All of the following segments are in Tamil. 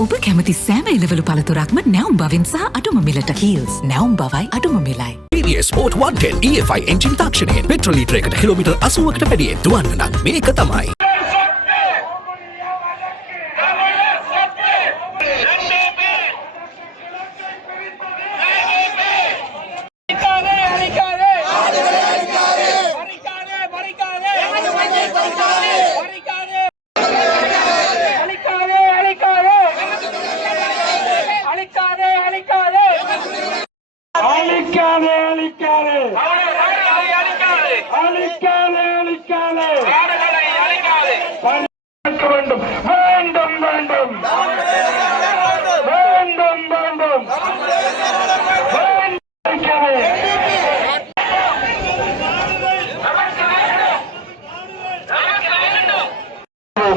ඔබ කැමති සෑම එලවලු පළතුරක්ම නැවුම් බවින් සහ අඩුම මිලට හීල්ස් නැවුම් බවයි අඩුම මිලයි. TVS Sport 110 EFI එන්ජින් තාක්ෂණයෙන් පෙට්‍රල් ලීටරයකට කිලෝමීටර් 80කට වැඩියෙන් දුවන්න නම් මේක තමයි.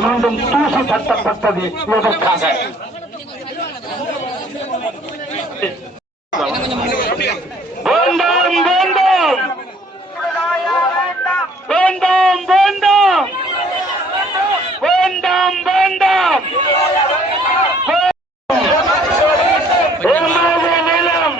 மீண்டும் தூசி தட்டப்பட்டது எதற்காக? வேண்டாம் வேண்டாம் வேண்டாம் வேண்டாம் வேண்டாம் வேண்டாம் எமது நிலம்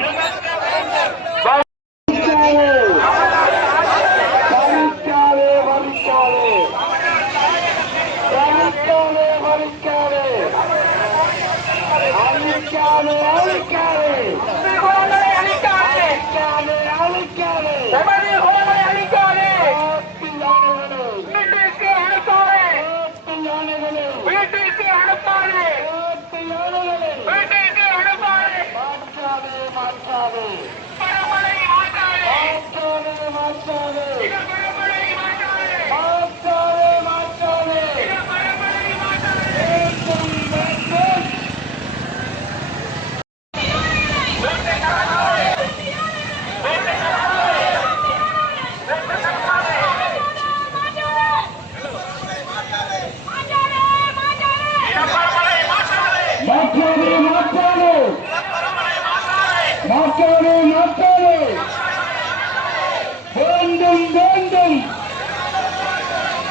வேண்டும் வேண்டும்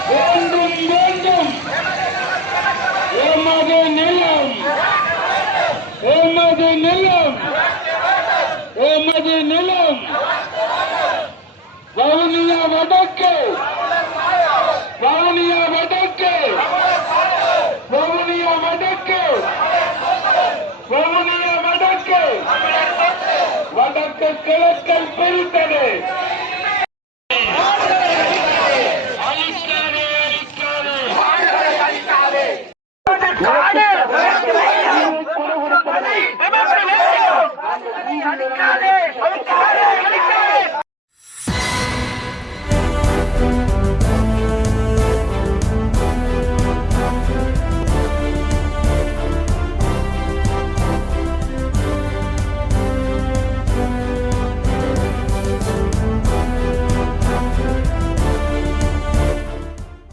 வேண்டும் வேண்டும் எமது நிலம் எமது நிலம் எமது நிலம் வவுனியா வடக்கு வவுனியா வடக்கு வவுனியா வடக்கு வவுனியா வடக்கு வடக்கு கிழக்கை பிரித்தது